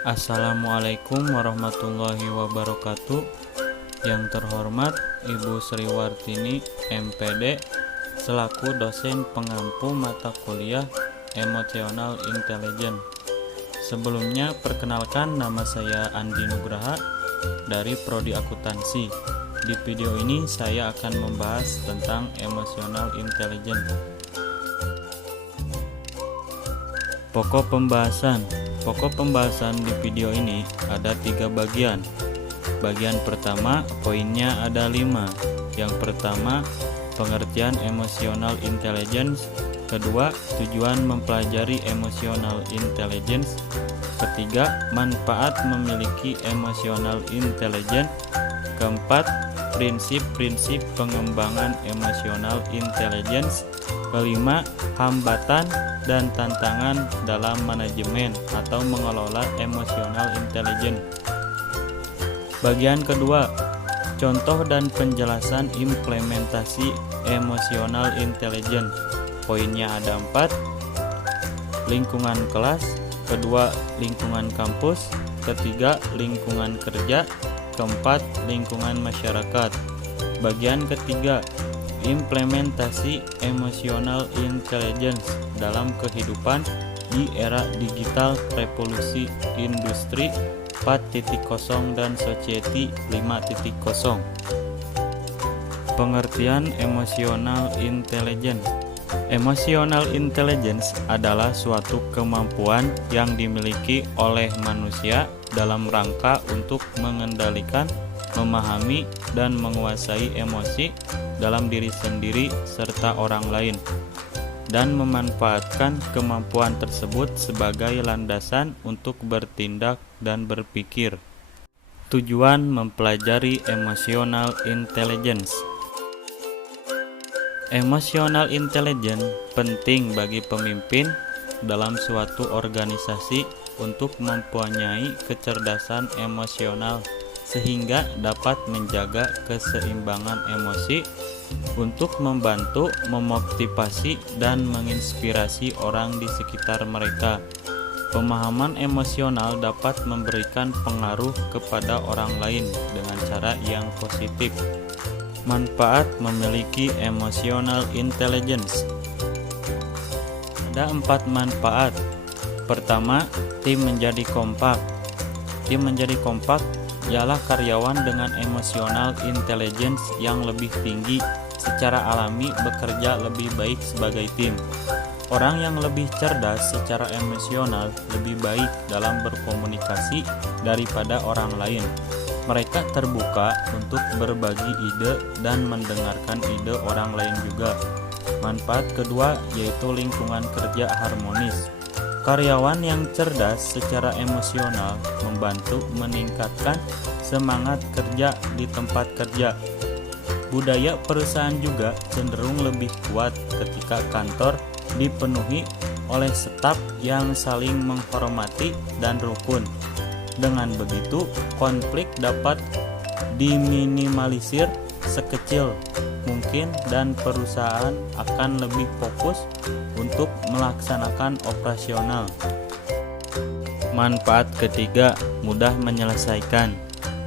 Assalamualaikum warahmatullahi wabarakatuh. Yang terhormat Ibu Sriwartini MPD selaku dosen pengampu mata kuliah Emotional Intelligence. Sebelumnya perkenalkan, nama saya Andi Nugraha dari Prodi Akuntansi. Di video ini saya akan membahas tentang Emotional Intelligence. Pokok pembahasan di video ini ada 3 bagian. Bagian pertama, poinnya ada 5. Yang pertama, pengertian emotional intelligence. Kedua, tujuan mempelajari emotional intelligence. Ketiga, manfaat memiliki emotional intelligence. Keempat, prinsip-prinsip pengembangan emotional intelligence. Kelima, hambatan dan tantangan dalam manajemen atau mengelola emotional intelligence. Bagian kedua, contoh dan penjelasan implementasi emotional intelligence. Poinnya ada 4. Lingkungan kelas. Kedua, lingkungan kampus. Ketiga, lingkungan kerja. Keempat, lingkungan masyarakat. Bagian ketiga, implementasi emotional intelligence dalam kehidupan di era digital revolusi industri 4.0 dan society 5.0. Pengertian emotional intelligence. Emotional intelligence adalah suatu kemampuan yang dimiliki oleh manusia dalam rangka untuk mengendalikan, memahami, dan menguasai emosi dalam diri sendiri serta orang lain, dan memanfaatkan kemampuan tersebut sebagai landasan untuk bertindak dan berpikir. Tujuan mempelajari emotional intelligence. Emotional intelligence penting bagi pemimpin dalam suatu organisasi untuk mempunyai kecerdasan emosional sehingga dapat menjaga keseimbangan emosi untuk membantu, memotivasi, dan menginspirasi orang di sekitar mereka. Pemahaman emosional dapat memberikan pengaruh kepada orang lain dengan cara yang positif. Manfaat memiliki emotional intelligence. Ada 4 manfaat. Pertama, tim menjadi kompak. Tim menjadi kompak ialah karyawan dengan emotional intelligence yang lebih tinggi secara alami bekerja lebih baik sebagai tim. Orang yang lebih cerdas secara emosional lebih baik dalam berkomunikasi daripada orang lain. Mereka terbuka untuk berbagi ide dan mendengarkan ide orang lain juga. Manfaat kedua yaitu lingkungan kerja harmonis. Karyawan yang cerdas secara emosional membantu meningkatkan semangat kerja di tempat kerja. Budaya perusahaan juga cenderung lebih kuat ketika kantor dipenuhi oleh staf yang saling menghormati dan rukun. Dengan begitu, konflik dapat diminimalisir sekecil mungkin dan perusahaan akan lebih fokus untuk melaksanakan operasional. Manfaat ketiga, mudah menyelesaikan.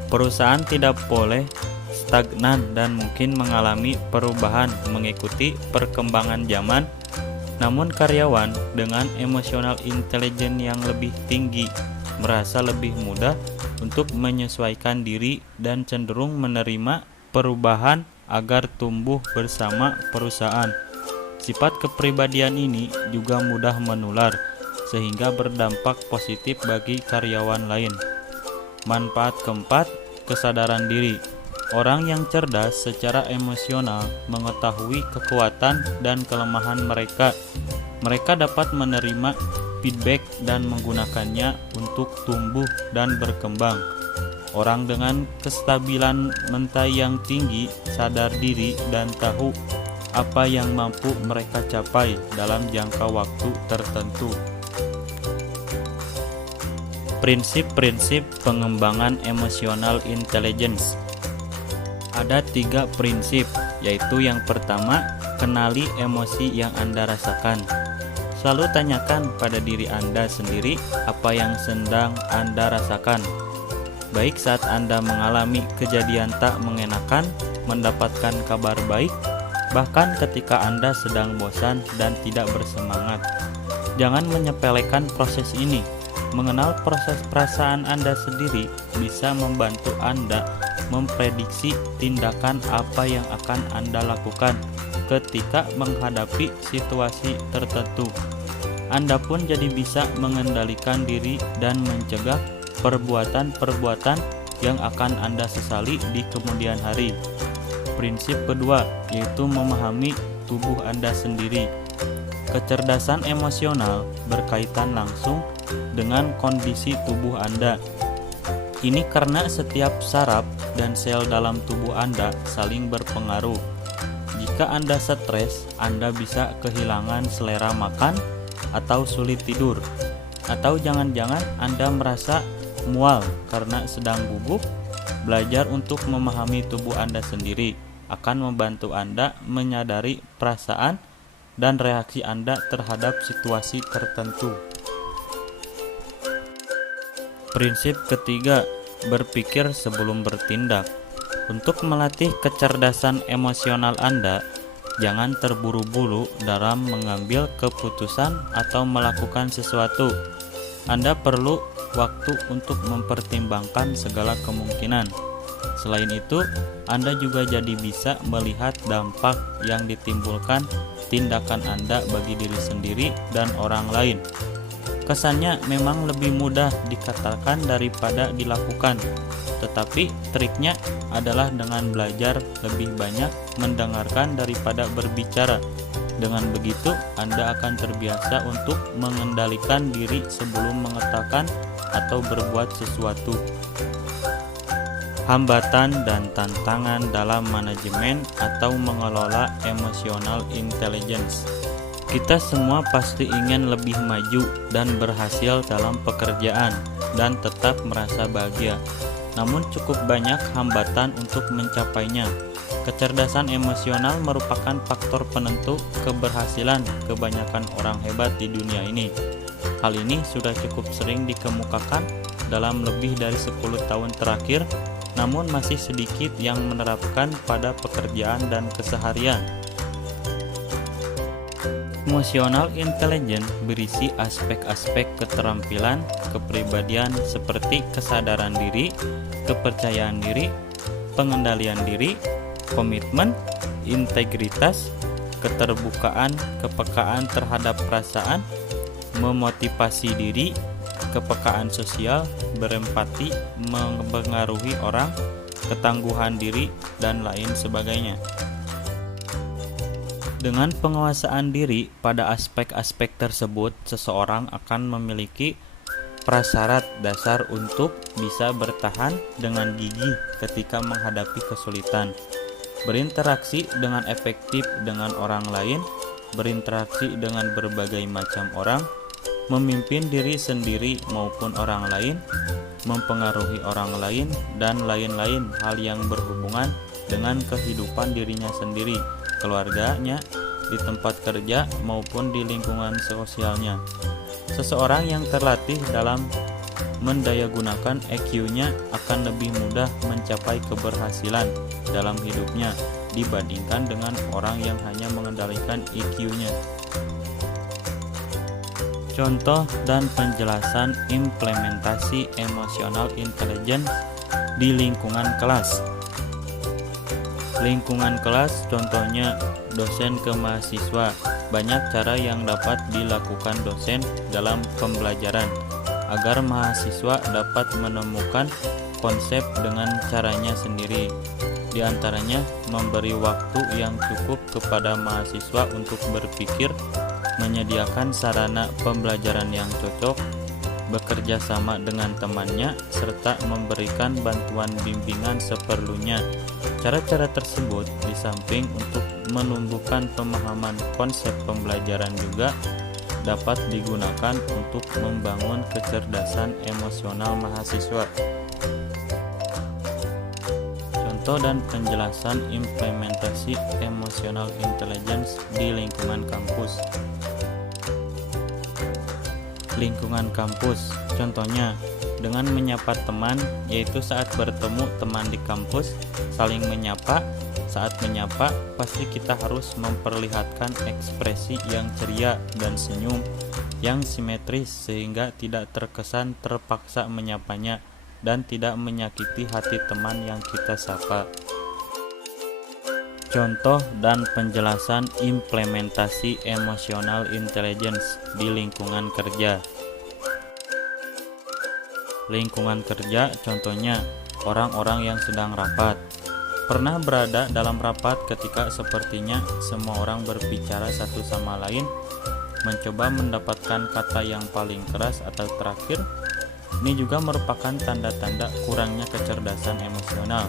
Perusahaan tidak boleh stagnan dan mungkin mengalami perubahan mengikuti perkembangan zaman. Namun karyawan dengan emotional intelligence yang lebih tinggi merasa lebih mudah untuk menyesuaikan diri dan cenderung menerima perubahan agar tumbuh bersama perusahaan. Sifat kepribadian ini juga mudah menular sehingga berdampak positif bagi karyawan lain. Manfaat keempat, kesadaran diri. Orang yang cerdas secara emosional mengetahui kekuatan dan kelemahan mereka. Mereka dapat menerima feedback dan menggunakannya untuk tumbuh dan berkembang. Orang dengan kestabilan mental yang tinggi sadar diri dan tahu apa yang mampu mereka capai dalam jangka waktu tertentu. Prinsip-prinsip pengembangan emotional intelligence. Ada 3 prinsip, yaitu yang pertama, kenali emosi yang Anda rasakan. Selalu tanyakan pada diri Anda sendiri apa yang sedang Anda rasakan. Baik saat Anda mengalami kejadian tak mengenakan, mendapatkan kabar baik, bahkan ketika Anda sedang bosan dan tidak bersemangat. Jangan menyepelekan proses ini. Mengenal proses perasaan Anda sendiri bisa membantu Anda memprediksi tindakan apa yang akan Anda lakukan ketika menghadapi situasi tertentu. Anda pun jadi bisa mengendalikan diri dan mencegah perbuatan-perbuatan yang akan Anda sesali di kemudian hari. Prinsip kedua yaitu memahami tubuh Anda sendiri. Kecerdasan emosional berkaitan langsung dengan kondisi tubuh Anda. Ini karena setiap saraf dan sel dalam tubuh Anda saling berpengaruh. Jika Anda stres, Anda bisa kehilangan selera makan atau sulit tidur. Atau jangan-jangan Anda merasa mual karena sedang gugup. Belajar untuk memahami tubuh Anda sendiri akan membantu Anda menyadari perasaan dan reaksi Anda terhadap situasi tertentu. Prinsip ketiga, berpikir sebelum bertindak. Untuk melatih kecerdasan emosional Anda, jangan terburu-buru dalam mengambil keputusan atau melakukan sesuatu. Anda perlu waktu untuk mempertimbangkan segala kemungkinan. Selain itu, Anda juga jadi bisa melihat dampak yang ditimbulkan tindakan Anda bagi diri sendiri dan orang lain. Kesannya memang lebih mudah dikatakan daripada dilakukan, tetapi triknya adalah dengan belajar lebih banyak mendengarkan daripada berbicara. Dengan begitu, Anda akan terbiasa untuk mengendalikan diri sebelum mengatakan atau berbuat sesuatu. Hambatan dan tantangan dalam manajemen atau mengelola emotional intelligence. Kita semua pasti ingin lebih maju dan berhasil dalam pekerjaan dan tetap merasa bahagia. Namun cukup banyak hambatan untuk mencapainya. Kecerdasan emosional merupakan faktor penentu keberhasilan kebanyakan orang hebat di dunia ini. Hal ini sudah cukup sering dikemukakan dalam lebih dari 10 tahun terakhir, namun masih sedikit yang menerapkan pada pekerjaan dan keseharian. Emotional intelligence berisi aspek-aspek keterampilan kepribadian seperti kesadaran diri, kepercayaan diri, pengendalian diri, komitmen, integritas, keterbukaan, kepekaan terhadap perasaan, memotivasi diri, kepekaan sosial, berempati, mempengaruhi orang, ketangguhan diri, dan lain sebagainya. Dengan penguasaan diri pada aspek-aspek tersebut, seseorang akan memiliki prasyarat dasar untuk bisa bertahan dengan gigih ketika menghadapi kesulitan, berinteraksi dengan efektif dengan orang lain, berinteraksi dengan berbagai macam orang, memimpin diri sendiri maupun orang lain, mempengaruhi orang lain, dan lain-lain hal yang berhubungan dengan kehidupan dirinya sendiri, keluarganya, di tempat kerja maupun di lingkungan sosialnya. Seseorang yang terlatih dalam mendayagunakan EQ-nya akan lebih mudah mencapai keberhasilan dalam hidupnya dibandingkan dengan orang yang hanya mengendalikan EQ-nya. Contoh dan penjelasan implementasi emotional intelligence di lingkungan kelas. Lingkungan kelas contohnya dosen ke mahasiswa. Banyak cara yang dapat dilakukan dosen dalam pembelajaran agar mahasiswa dapat menemukan konsep dengan caranya sendiri. Di antaranya memberi waktu yang cukup kepada mahasiswa untuk berpikir, menyediakan sarana pembelajaran yang cocok, bekerja sama dengan temannya, serta memberikan bantuan bimbingan seperlunya. Cara-cara tersebut di samping untuk menumbuhkan pemahaman konsep pembelajaran juga dapat digunakan untuk membangun kecerdasan emosional mahasiswa. Contoh dan penjelasan implementasi emotional intelligence di lingkungan kampus. lingkungan kampus. Contohnya, dengan menyapa teman, yaitu saat bertemu teman di kampus, saling menyapa. Saat menyapa, pasti kita harus memperlihatkan ekspresi yang ceria dan senyum yang simetris sehingga tidak terkesan terpaksa menyapanya dan tidak menyakiti hati teman yang kita sapa. Contoh dan penjelasan implementasi emotional intelligence di lingkungan kerja. Lingkungan kerja contohnya orang-orang yang sedang rapat. Pernah berada dalam rapat ketika sepertinya semua orang berbicara satu sama lain, mencoba mendapatkan kata yang paling keras atau terakhir. Ini juga merupakan tanda-tanda kurangnya kecerdasan emosional.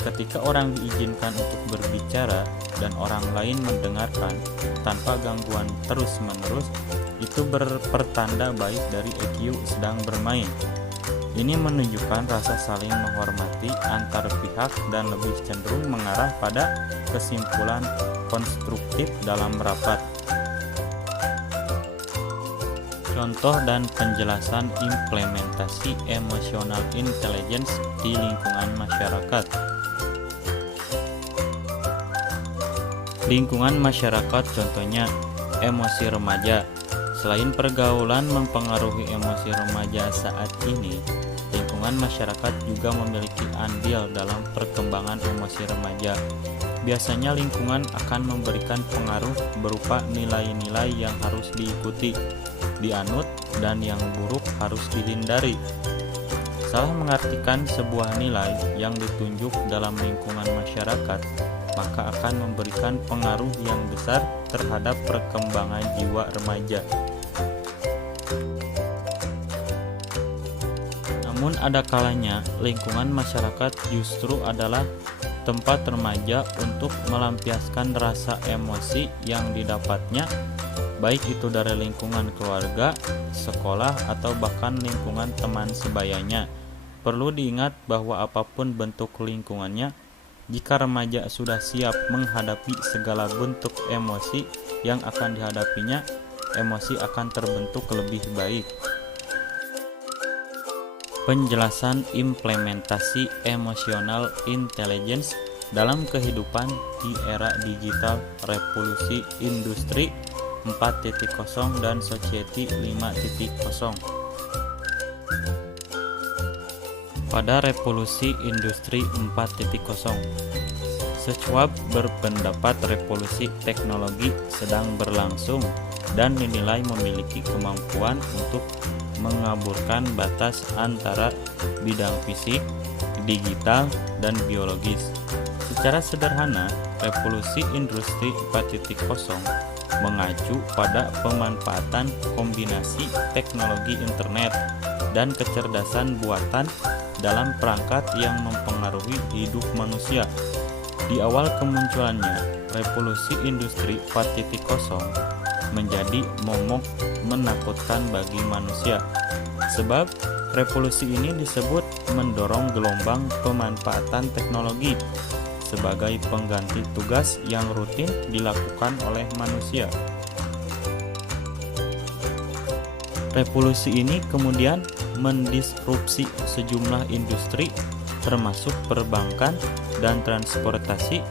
Ketika orang diizinkan untuk berbicara dan orang lain mendengarkan tanpa gangguan terus-menerus, itu berpertanda baik dari EQ sedang bermain. Ini menunjukkan rasa saling menghormati antar pihak dan lebih cenderung mengarah pada kesimpulan konstruktif dalam rapat. Contoh dan penjelasan implementasi emotional intelligence di lingkungan masyarakat. Lingkungan masyarakat contohnya emosi remaja. Selain pergaulan mempengaruhi emosi remaja saat ini, lingkungan masyarakat juga memiliki andil dalam perkembangan emosi remaja. Biasanya lingkungan akan memberikan pengaruh berupa nilai-nilai yang harus diikuti, dianut, dan yang buruk harus dihindari. Salah mengartikan sebuah nilai yang ditunjuk dalam lingkungan masyarakat, maka akan memberikan pengaruh yang besar terhadap perkembangan jiwa remaja. Namun ada kalanya lingkungan masyarakat justru adalah tempat remaja untuk melampiaskan rasa emosi yang didapatnya, baik itu dari lingkungan keluarga, sekolah, atau bahkan lingkungan teman sebayanya. Perlu diingat bahwa apapun bentuk lingkungannya, jika remaja sudah siap menghadapi segala bentuk emosi yang akan dihadapinya, emosi akan terbentuk lebih baik. Penjelasan implementasi emotional intelligence dalam kehidupan di era digital, revolusi industri 4.0 dan society 5.0. Pada revolusi industri 4.0, Schwab berpendapat revolusi teknologi sedang berlangsung dan dinilai memiliki kemampuan untuk mengaburkan batas antara bidang fisik, digital, dan biologis. Secara sederhana, revolusi industri 4.0 mengacu pada pemanfaatan kombinasi teknologi internet dan kecerdasan buatan dalam perangkat yang mempengaruhi hidup manusia. Di awal kemunculannya, revolusi industri 4.0 menjadi momok menakutkan bagi manusia. Sebab revolusi ini disebut mendorong gelombang pemanfaatan teknologi sebagai pengganti tugas yang rutin dilakukan oleh manusia. Revolusi ini kemudian mendisrupsi sejumlah industri termasuk perbankan dan transportasi.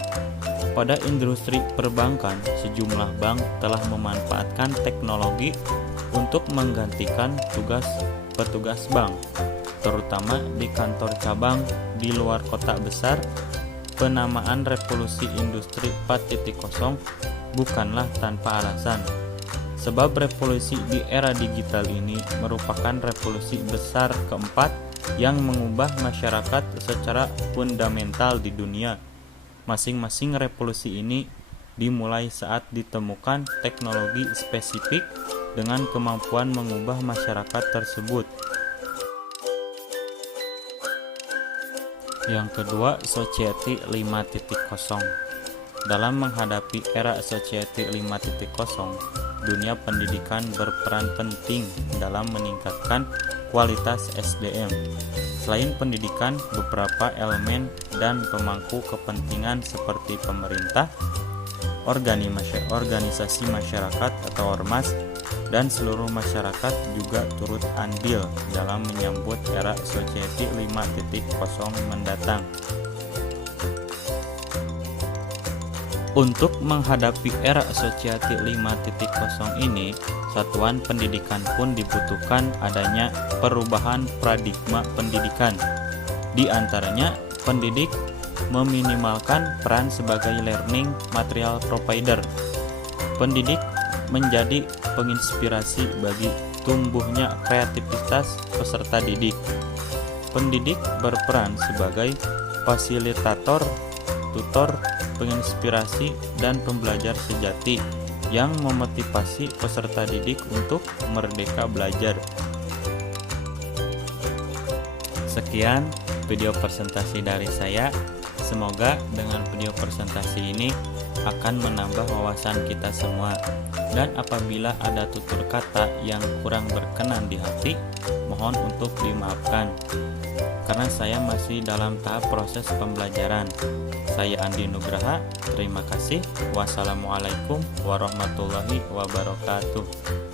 Pada industri perbankan, sejumlah bank telah memanfaatkan teknologi untuk menggantikan tugas petugas bank, terutama di kantor cabang di luar kota besar. Penamaan revolusi industri 4.0 bukanlah tanpa alasan, sebab revolusi di era digital ini merupakan revolusi besar keempat yang mengubah masyarakat secara fundamental di dunia. Masing-masing revolusi ini dimulai saat ditemukan teknologi spesifik dengan kemampuan mengubah masyarakat tersebut. Yang kedua, Society 5.0. Dalam menghadapi era Society 5.0, dunia pendidikan berperan penting dalam meningkatkan kualitas SDM. Selain pendidikan, beberapa elemen dan pemangku kepentingan seperti pemerintah, organisasi masyarakat atau ormas, dan seluruh masyarakat juga turut andil dalam menyambut era Society 5.0 mendatang. Untuk menghadapi era Society 5.0 ini, satuan pendidikan pun dibutuhkan adanya perubahan paradigma pendidikan. Di antaranya, pendidik meminimalkan peran sebagai learning material provider. Pendidik menjadi penginspirasi bagi tumbuhnya kreativitas peserta didik. Pendidik berperan sebagai fasilitator, tutor, penginspirasi, dan pembelajar sejati yang memotivasi peserta didik untuk merdeka belajar. Sekian video presentasi dari saya. Semoga dengan video presentasi ini akan menambah wawasan kita semua. Dan apabila ada tutur kata yang kurang berkenan di hati, mohon untuk dimaafkan. Karena saya masih dalam tahap proses pembelajaran. Saya Andi Nugraha, terima kasih. Wassalamualaikum warahmatullahi wabarakatuh.